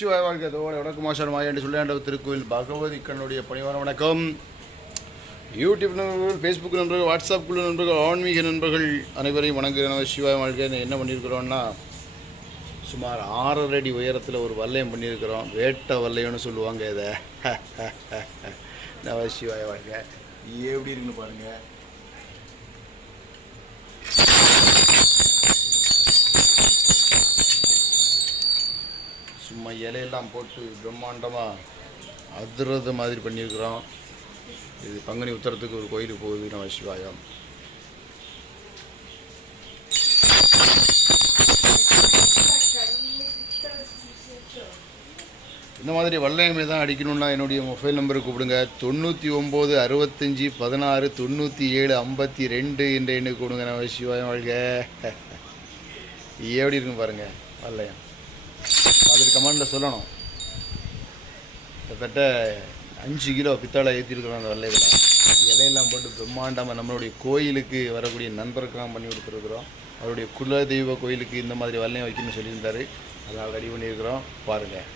நமச்சிவாய வாழ்க்கதோட வடக்குமாசாரமாய் என்று சொல்லியாண்ட திருக்கோயில் பகவதி கண்ணுடைய பணிவான வணக்கம். யூடியூப் நண்பர்கள் ஃபேஸ்புக் நண்பர்கள் வாட்ஸ்அப் குழு நண்பர்கள் ஆன்மீக நண்பர்கள் அனைவரையும் வணங்குகிறேன். சிவாய் வாழ்க்கை என்ன பண்ணியிருக்கிறோன்னா சுமார் ஆறரை அடி உயரத்தில் ஒரு வல்லையம் பண்ணியிருக்கிறோம். வேட்டை வல்லையம்னு சொல்லுவாங்க இதை. நவ சிவாய வாழ்க்கை. எப்படி இருக்குன்னு பாருங்கள் சும்மா இலையெல்லாம் போட்டு பிரம்மாண்டமாக அதிரத மாதிரி பண்ணியிருக்கிறோம். இது பங்குனி உத்தரத்துக்கு ஒரு கோயிலுக்கு போகுது நம்ம சிவாயம். இந்த மாதிரி வல்லையமே தான் அடிக்கணும்னா என்னுடைய மொபைல் நம்பருக்கு கூப்பிடுங்க. தொண்ணூற்றி ஒம்பது அறுபத்தஞ்சி பதினாறு தொண்ணூற்றி ஏழு ஐம்பத்தி ரெண்டு என்ற எண்ணுக்கு கொடுங்க நம்ம சிவாயம் வாழ்க. எப்படி இருக்குன்னு பாருங்கள் வல்லையம் கமெண்டில் சொல்லணும். கிட்டத்தட்ட அஞ்சு கிலோ பித்தளை ஏற்றிருக்கிறோம் அந்த வெள்ளையில். இலையெல்லாம் போட்டு பிரம்மாண்டமாக நம்மளுடைய கோயிலுக்கு வரக்கூடிய நண்பருக்கெல்லாம் பண்ணி கொடுத்துருக்குறோம். அவருடைய குலதெய்வ கோயிலுக்கு இந்த மாதிரி வெள்ளையம் வைக்கணும்னு சொல்லியிருந்தாரு. அதை ரெடி பண்ணியிருக்கிறோம். பாருங்கள்